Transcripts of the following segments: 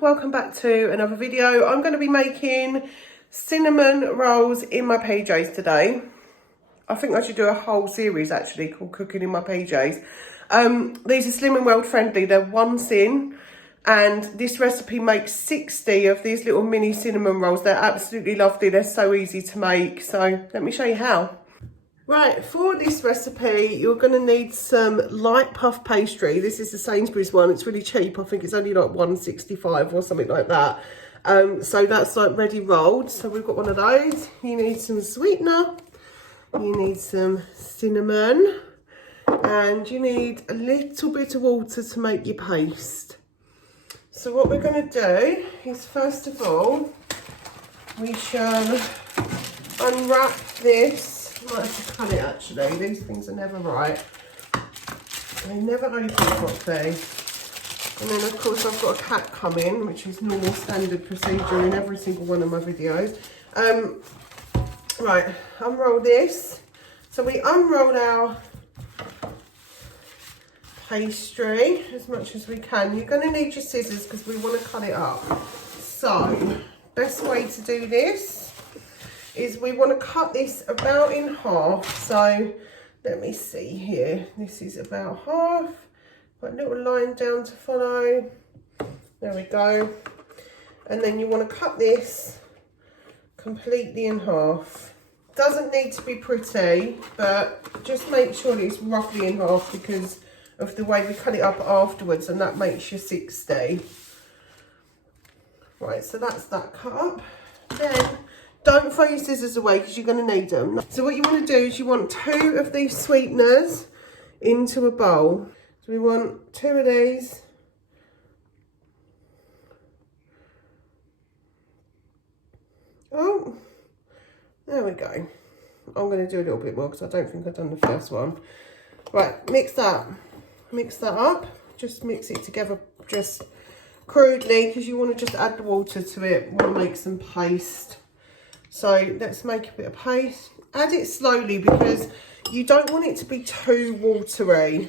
welcome back to another video. I'm going to be making cinnamon rolls in my PJs today. I think I should do a whole series actually called Cooking in My PJs. These are Slim and World friendly, they're 1 sin, and this recipe makes 60 of these little mini cinnamon rolls. They're absolutely lovely, they're so easy to make, so let me show you how. Right, for this recipe, you're going to need some light puff pastry. This is the Sainsbury's one. It's really cheap. I think it's only like £1.65 or something like that. So that's like ready rolled. So we've got one of those. You need some sweetener. You need some cinnamon. And you need a little bit of water to make your paste. So what we're going to do is, first of all, we shall unwrap this. I might have to cut it actually, these things are never right. They never open properly. And then of course I've got a cat coming, which is normal standard procedure in every single one of my videos. Right, unroll this. So we unrolled our pastry as much as we can. You're going to need your scissors because we want to cut it up. So, best way to do this is we want to cut this about in half. So let me see here, this is about half, got a little line down to follow, there we go. And then you want to cut this completely in half. Doesn't need to be pretty, but just make sure that it's roughly in half because of the way we cut it up afterwards, and that makes you 60. Right, so that's that cut up. Then don't throw your scissors away because you're going to need them. So what you want to do is you want 2 of these sweeteners into a bowl. So we want 2 of these. Oh, there we go. I'm going to do a little bit more because I don't think I've done the first one. Right, mix that up. Just mix it together just crudely because you want to just add the water to it. Want to make some paste. So let's make a bit of paste. Add it slowly because you don't want it to be too watery.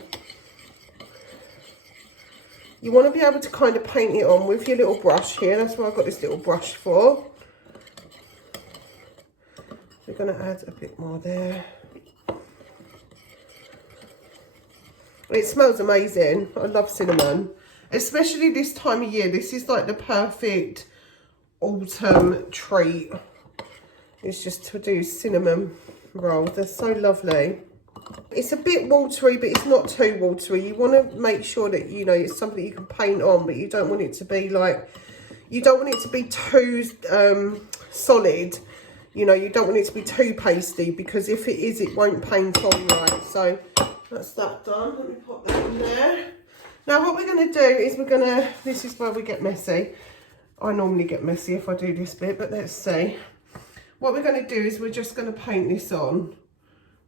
You want to be able to kind of paint it on with your little brush here. That's what I've got this little brush for. We're going to add a bit more there. It smells amazing. I love cinnamon. Especially this time of year. This is like the perfect autumn treat. It's just to do cinnamon rolls. They're so lovely. It's a bit watery, but it's not too watery. You want to make sure that, you know, it's something you can paint on, but you don't want it to be like, you don't want it to be too solid. You know, you don't want it to be too pasty because if it is, it won't paint on right. So that's that done. Let me pop that in there. Now what we're going to do is this is where we get messy. I normally get messy if I do this bit, but let's see. What we're going to do is we're just going to paint this on.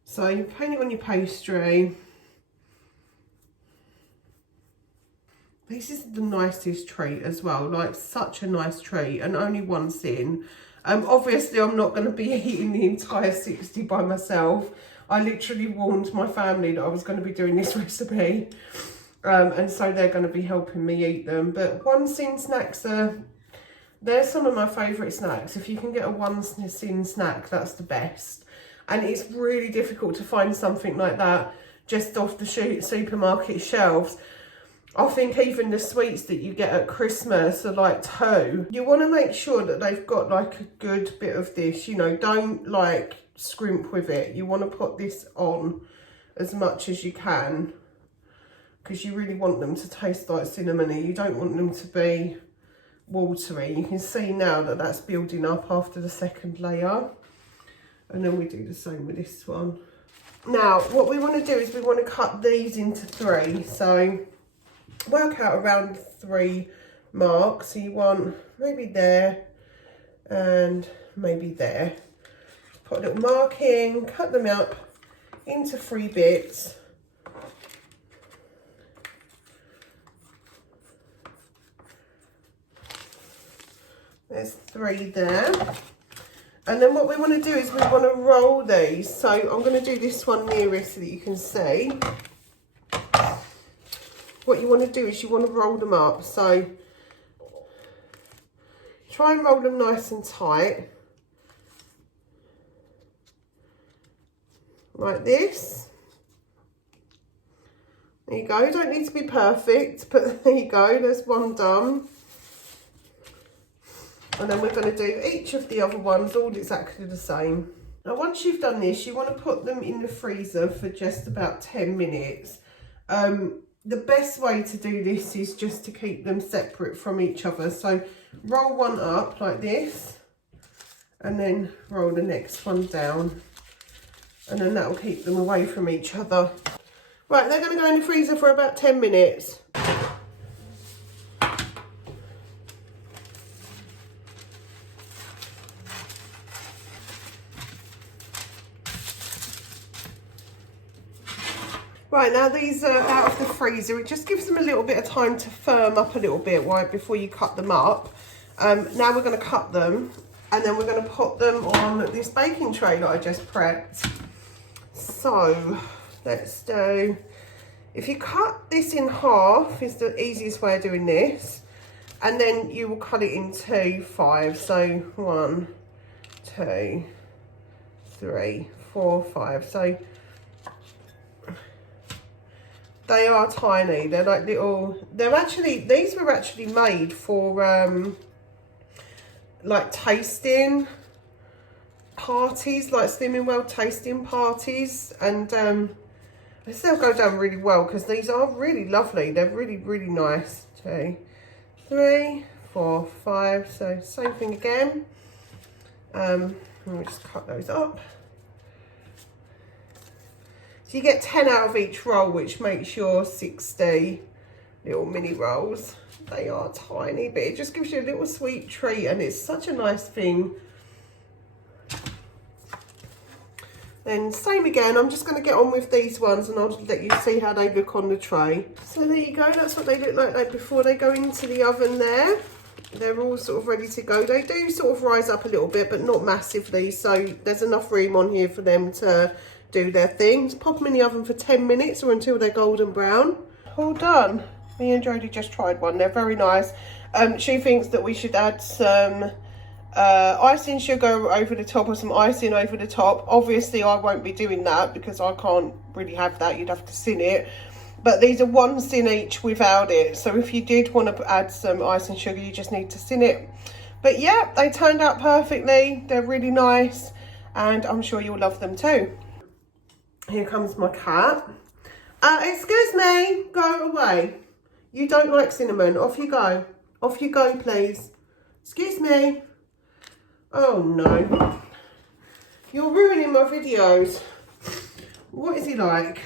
So you paint it on your pastry. This is the nicest treat as well, like such a nice treat, and only 1 sin. Obviously I'm not going to be eating the entire 60 by myself. I literally warned my family that I was going to be doing this recipe. And so they're going to be helping me eat them. But 1 sin snacks they're some of my favourite snacks. If you can get a 1 sin snack, that's the best. And it's really difficult to find something like that just off the supermarket shelves. I think even the sweets that you get at Christmas are like 2. You want to make sure that they've got like a good bit of this, you know, don't like scrimp with it. You want to put this on as much as you can because you really want them to taste like cinnamony. You don't want them to be watery. You can see now that that's building up after the 2nd layer, and then we do the same with this one. Now what we want to do is we want to cut these into 3, so work out around 3 marks. So you want maybe there and maybe there. Put a little mark in, cut them up into 3 bits. There's 3 there. And then what we want to do is we want to roll these. So I'm going to do this one nearest so that you can see. What you want to do is you want to roll them up. So Try and roll them nice and tight. Like this. There you go. Don't need to be perfect, but there you go. There's one done. And then we're going to do each of the other ones all exactly the same. Now, once you've done this, you want to put them in the freezer for just about 10 minutes. The best way to do this is just to keep them separate from each other. So roll one up like this, and then roll the next one down. And then that will keep them away from each other. Right, they're going to go in the freezer for about 10 minutes. Right, now these are out of the freezer. It just gives them a little bit of time to firm up a little bit, right, before you cut them up. Now we're going to cut them, and then we're going to put them on this baking tray that I just prepped. So let's do, if you cut this in half is the easiest way of doing this, and then you will cut it into 5. So 1, 2, 3, 4, 5. So they are tiny. They're like little, these were actually made for like tasting parties, like Slimming World tasting parties, and they'll go down really well because these are really lovely. They're really, really nice. 2, 3, 4, 5. So same thing again. Let me just cut those up. So you get 10 out of each roll, which makes your 60 little mini rolls. They are tiny, but it just gives you a little sweet treat, and it's such a nice thing. Then same again, I'm just going to get on with these ones, and I'll let you see how they look on the tray. So there you go, that's what they look like before they go into the oven there. They're all sort of ready to go. They do sort of rise up a little bit, but not massively, so there's enough room on here for them to do their things. Pop them in the oven for 10 minutes or until they're golden brown. All done. Me and Jodie just tried one. They're very nice. She thinks that we should add some icing sugar over the top, or some icing over the top. Obviously I won't be doing that because I can't really have that. You'd have to sin it. But these are 1 sin each without it. So if you did want to add some icing sugar, you just need to sin it. But yeah, they turned out perfectly. They're really nice, and I'm sure you'll love them too. Here comes my cat. Excuse me, go away. You don't like cinnamon. Off you go. Off you go, please. Excuse me. Oh no. You're ruining my videos. What is he like?